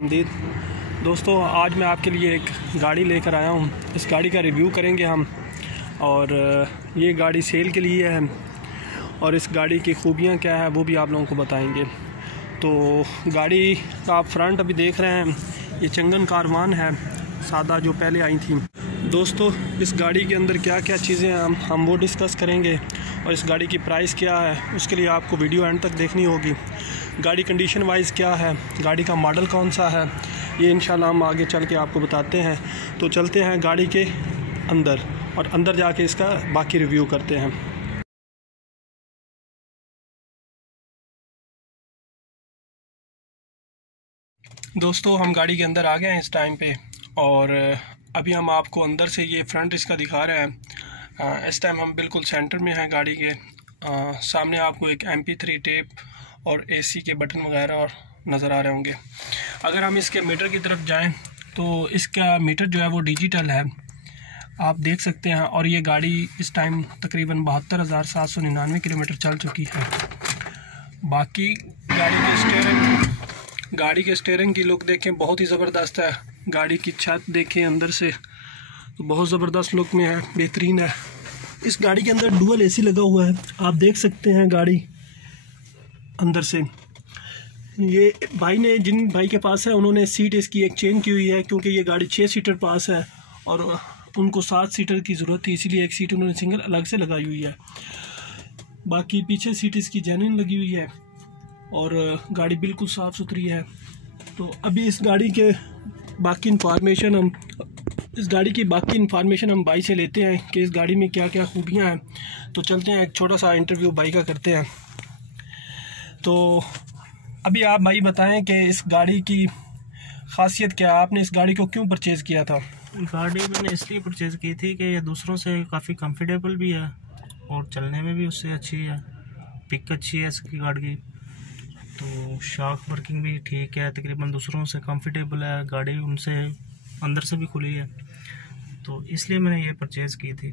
आमदीद दोस्तों, आज मैं आपके लिए एक गाड़ी लेकर आया हूँ। इस गाड़ी का रिव्यू करेंगे हम, और ये गाड़ी सेल के लिए है और इस गाड़ी की खूबियाँ क्या है वो भी आप लोगों को बताएंगे। तो गाड़ी का आप फ्रंट अभी देख रहे हैं, ये चंगन कारवान है सादा जो पहले आई थी। दोस्तों, इस गाड़ी के अंदर क्या क्या चीज़ें हैं हम वो डिस्कस करेंगे, और इस गाड़ी की प्राइस क्या है उसके लिए आपको वीडियो एंड तक देखनी होगी। गाड़ी कंडीशन वाइज क्या है, गाड़ी का मॉडल कौन सा है, ये इंशाल्लाह हम आगे चल के आपको बताते हैं। तो चलते हैं गाड़ी के अंदर और अंदर जाके इसका बाकी रिव्यू करते हैं। दोस्तों, हम गाड़ी के अंदर आ गए हैं इस टाइम पे, और अभी हम आपको अंदर से ये फ्रंट इसका दिखा रहे हैं। इस टाइम हम बिल्कुल सेंटर में हैं गाड़ी के। सामने आपको एक MP3 टेप और AC के बटन वगैरह और नज़र आ रहे होंगे। अगर हम इसके मीटर की तरफ जाएं तो इसका मीटर जो है वो डिजिटल है, आप देख सकते हैं। और ये गाड़ी इस टाइम तकरीबन 72,799 किलोमीटर चल चुकी है। बाकी गाड़ी के स्टीयरिंग की लुक देखें, बहुत ही ज़बरदस्त है। गाड़ी की छत देखें अंदर से तो बहुत ज़बरदस्त लुक में है, बेहतरीन है। इस गाड़ी के अंदर डुअल AC लगा हुआ है, आप देख सकते हैं गाड़ी अंदर से। ये जिन भाई के पास है उन्होंने सीट इसकी एक चेंज की हुई है, क्योंकि ये गाड़ी 6 सीटर पास है और उनको 7 सीटर की ज़रूरत थी, इसीलिए एक सीट उन्होंने सिंगल अलग से लगाई हुई है। बाकी पीछे सीट इसकी जेन्युइन लगी हुई है और गाड़ी बिल्कुल साफ़ सुथरी है। तो अभी इस गाड़ी की बाकी इंफॉर्मेशन हम भाई से लेते हैं कि इस गाड़ी में क्या क्या खूबियाँ हैं। तो चलते हैं, एक छोटा सा इंटरव्यू भाई का करते हैं। तो अभी आप भाई बताएं कि इस गाड़ी की खासियत क्या है, आपने इस गाड़ी को क्यों परचेज़ किया था? गाड़ी मैंने इसलिए परचेज़ की थी कि ये दूसरों से काफ़ी कंफर्टेबल भी है और चलने में भी उससे अच्छी है, पिक अच्छी है इसकी गाड़ी की। तो शॉक वर्किंग भी ठीक है, तकरीबन दूसरों से कंफर्टेबल है गाड़ी, उनसे अंदर से भी खुली है, तो इसलिए मैंने ये परचेज़ की थी।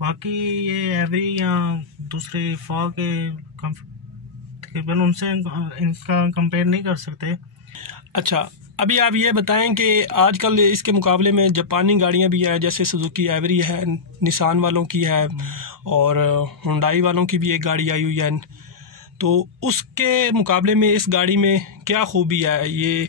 बाकी ये एवरी या दूसरे फॉग के तकरीबन उनसे इनका कंपेयर नहीं कर सकते। अच्छा, अभी आप ये बताएं कि आजकल इसके मुकाबले में जापानी गाड़ियां भी हैं, जैसे सुजुकी एवरी है, निसान वालों की है और हुंडई वालों की भी एक गाड़ी आई हुई है। तो उसके मुकाबले में इस गाड़ी में क्या खूबी है, ये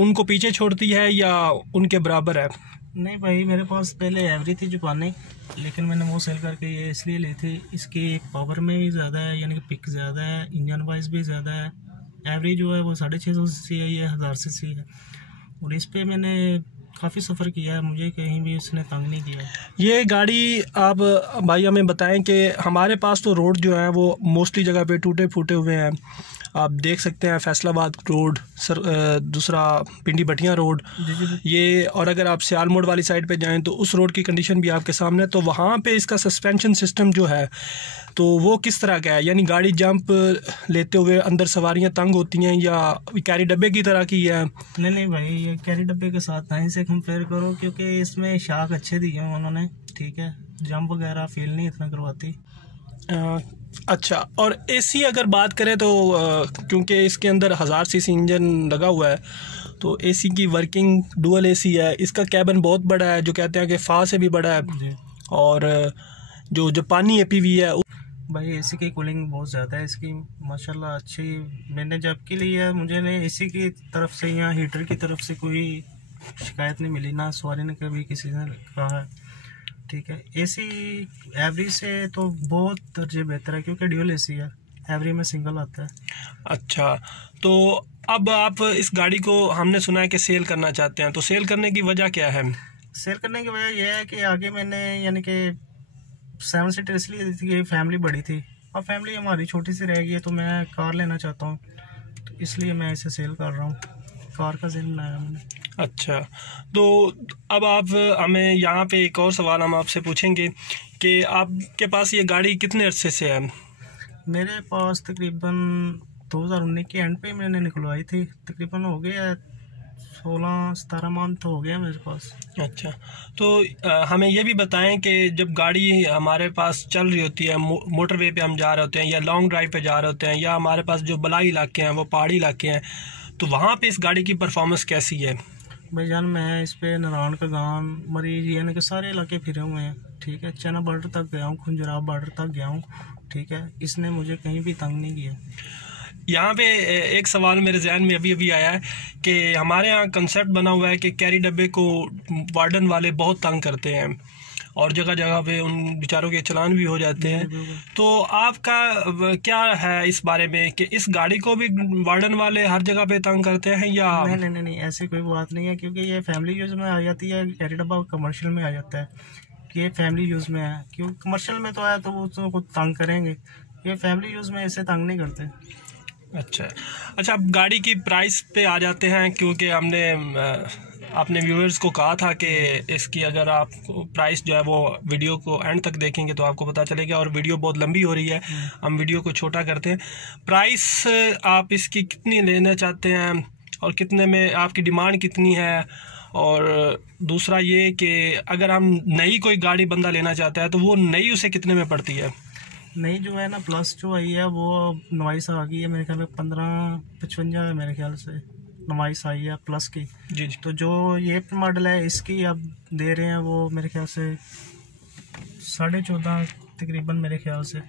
उनको पीछे छोड़ती है या उनके बराबर है? नहीं भाई, मेरे पास पहले एवरी थी जापानी, लेकिन मैंने वो सेल करके ये इसलिए ली थी, इसकी पावर में भी ज़्यादा है, यानी कि पिक ज़्यादा है, इंजन वाइज भी ज़्यादा है। एवरी जो है वो 650 सीसी है, ये 1000 सीसी है, और इस पर मैंने काफ़ी सफ़र किया है, मुझे कहीं भी उसने तंग नहीं किया। ये गाड़ी आप भाई हमें बताएं कि हमारे पास तो रोड जो है वो मोस्टली जगह पे टूटे फूटे हुए हैं। आप देख सकते हैं फैसलाबाद रोड, दूसरा पिंडी भटियां रोड ये, और अगर आप सियाल मोड़ वाली साइड पे जाएं तो उस रोड की कंडीशन भी आपके सामने है। तो वहाँ पे इसका सस्पेंशन सिस्टम जो है तो वो किस तरह का है, यानी गाड़ी जंप लेते हुए अंदर सवारियाँ तंग होती हैं या कैरी डब्बे की तरह की है? नहीं भाई, ये कैरी डब्बे के साथ नहीं से कंपेयर करो, क्योंकि इसमें शाक अच्छे दिए हैं उन्होंने, ठीक है, जंप वगैरह फील नहीं इतना करवाती। अच्छा, और AC अगर बात करें तो क्योंकि इसके अंदर 1000 सीसी इंजन लगा हुआ है, तो AC की वर्किंग डुअल AC है। इसका कैबिन बहुत बड़ा है, जो कहते हैं कि फा से भी बड़ा है। और जो जापानी APV है भाई, AC की कूलिंग बहुत ज़्यादा है इसकी, माशाल्लाह अच्छी। मैंने जब की ली है, मुझे ने AC की तरफ से या हीटर की तरफ से कोई शिकायत नहीं मिली, ना सवारी ने कभी किसी ने कहा है, ठीक है। AC एवरी से तो बहुत दर्जे बेहतर है, क्योंकि ड्यूल AC है, एवरी में सिंगल आता है। अच्छा, तो अब आप इस गाड़ी को, हमने सुना है कि सेल करना चाहते हैं, तो सेल करने की वजह क्या है? सेल करने की वजह यह है कि आगे मैंने यानी कि 7 सीटर इसलिए दी थी कि फैमिली बड़ी थी, अब फैमिली हमारी छोटी सी रह गई है, तो मैं कार लेना चाहता हूँ, तो इसलिए मैं इसे सेल कर रहा हूँ, कार का सेल बनाया मैंने। अच्छा, तो अब आप हमें यहाँ पे एक और सवाल हम आपसे पूछेंगे कि आपके पास ये गाड़ी कितने अरसे से है? मेरे पास तकरीबन 2019 के एंड पे मैंने निकलवाई थी, तकरीबन हो गया 16-17 मंथ हो गया मेरे पास। अच्छा, तो हमें ये भी बताएं कि जब गाड़ी हमारे पास चल रही होती है, मोटरवे पे हम जा रहे होते हैं या लॉन्ग ड्राइव पे जा रहे होते हैं, या हमारे पास जो बलाई इलाके हैं वो पहाड़ी इलाके हैं, तो वहाँ पे इस गाड़ी की परफॉर्मेंस कैसी है? भाईजान मैं इस पे नारायण का गांव, मरीज, यानी कि सारे इलाके फिरे हुए हैं, ठीक है। चना बॉर्डर तक गया हूँ, खुंजराब बॉर्डर तक गया हूँ, ठीक है। इसने मुझे कहीं भी तंग नहीं किया। यहाँ पे एक सवाल मेरे जहन में अभी अभी आया है कि हमारे यहाँ कंसेप्ट बना हुआ है कि कैरी डब्बे को वार्डन वाले बहुत तंग करते हैं और जगह जगह पे उन बेचारों के चलान भी हो जाते हैं। तो आपका क्या है इस बारे में कि इस गाड़ी को भी वार्डन वाले हर जगह पे तंग करते हैं या? नहीं, ऐसी कोई बात नहीं है, क्योंकि ये फैमिली यूज़ में आ जाती है। कैरी डब्बा कमर्शियल में आ जाता है, ये फैमिली यूज़ में है। क्योंकि कमर्शियल में तो आया तो वो उसको तंग करेंगे, ये फैमिली यूज़ में ऐसे तंग नहीं करते। अच्छा, अब गाड़ी की प्राइस पे आ जाते हैं, क्योंकि हमने अपने व्यूअर्स को कहा था कि इसकी अगर आप प्राइस जो है वो वीडियो को एंड तक देखेंगे तो आपको पता चलेगा, और वीडियो बहुत लंबी हो रही है, हम वीडियो को छोटा करते हैं। प्राइस आप इसकी कितनी लेना चाहते हैं और कितने में आपकी डिमांड कितनी है? और दूसरा ये कि अगर हम नई कोई गाड़ी बंदा लेना चाहता है तो वो नई उसे कितने में पड़ती है? नई जो है ना, प्लस जो आई है वो नवाइस आ गई है मेरे ख्याल में 1555 है मेरे ख्याल से, नवाइस आई है प्लस की जी। तो जो ये मॉडल है इसकी अब दे रहे हैं वो मेरे ख्याल से 14.5 तकरीबन मेरे ख्याल से,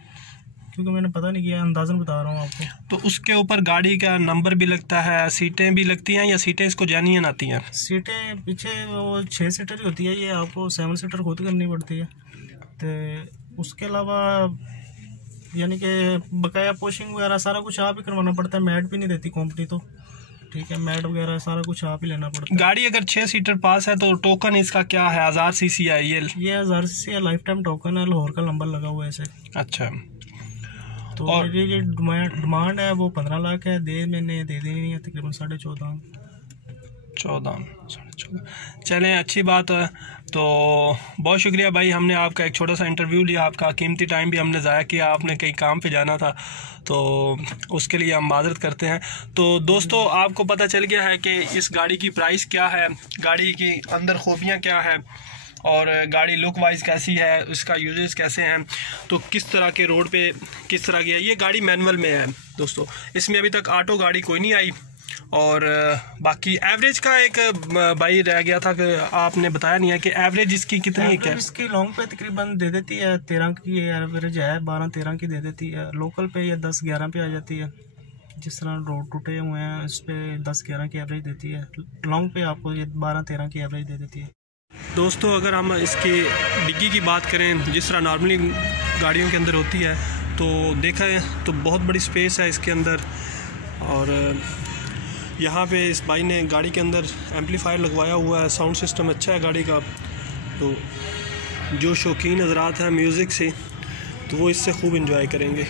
क्योंकि मैंने पता नहीं किया, अंदाज़न बता रहा हूँ आपको। तो उसके ऊपर गाड़ी का नंबर भी लगता है, सीटें भी लगती हैं या सीटें इसको जेन्युइन आती हैं? सीटें पीछे वो 6 सीटर ही होती है, ये आपको 7 सीटर खुद करनी पड़ती है। तो उसके अलावा यानी कि बकाया पोशिंग वगैरह सारा कुछ आप ही करवाना पड़ता है, मैट भी नहीं देती कंपनी तो, ठीक है। मैट वगैरह सारा कुछ आप ही लेना पड़ता है। गाड़ी अगर 6 सीटर पास है तो टोकन इसका क्या है? 1000 सीसी है ये 1000 सीसी है, लाइफ टाइम टोकन है, लाहौर का नंबर लगा हुआ है इसे। अच्छा, तो और मेरी डिमांड है वो 15 लाख है, मैंने दे देनी है तकरीबन 14.5 चलें, अच्छी बात है। तो बहुत शुक्रिया भाई, हमने आपका एक छोटा सा इंटरव्यू लिया, आपका कीमती टाइम भी हमने ज़ाया किया, आपने कहीं काम पे जाना था तो उसके लिए हम माजरत करते हैं। तो दोस्तों आपको पता चल गया है कि इस गाड़ी की प्राइस क्या है, गाड़ी की अंदर खूबियाँ क्या है और गाड़ी लुक वाइज कैसी है, उसका यूजेस कैसे हैं, तो किस तरह के रोड पे किस तरह की है। ये गाड़ी मैनुअल में है दोस्तों, इसमें अभी तक ऑटो गाड़ी कोई नहीं आई। और बाकी एवरेज का एक भाई रह गया था कि आपने बताया नहीं है कि एवरेज इसकी कितनी है? क्या इसकी लॉन्ग पे तकरीबन दे देती है 13 की एवरेज है, 12-13 की दे देती है। लोकल पे ये 10-11 पे आ जाती है, जिस तरह रोड टूटे हुए हैं इस पे 10-11 की एवरेज देती है। लॉन्ग पे आपको ये 12-13 की एवरेज दे देती है। दोस्तों अगर हम इसकी डिग्गी की बात करें, जिस तरह नॉर्मली गाड़ियों के अंदर होती है, तो देखा है तो बहुत बड़ी स्पेस है इसके अंदर। और यहाँ पे इस भाई ने गाड़ी के अंदर एम्पलीफायर लगवाया हुआ है, साउंड सिस्टम अच्छा है गाड़ी का। तो जो शौकीन हजरात हैं म्यूज़िक से तो वो इससे खूब इंजॉय करेंगे।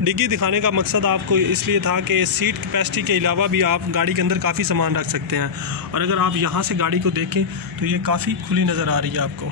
डिग्गी दिखाने का मकसद आपको इसलिए था कि सीट कैपेसिटी के अलावा भी आप गाड़ी के अंदर काफ़ी सामान रख सकते हैं। और अगर आप यहाँ से गाड़ी को देखें तो ये काफ़ी खुली नज़र आ रही है आपको।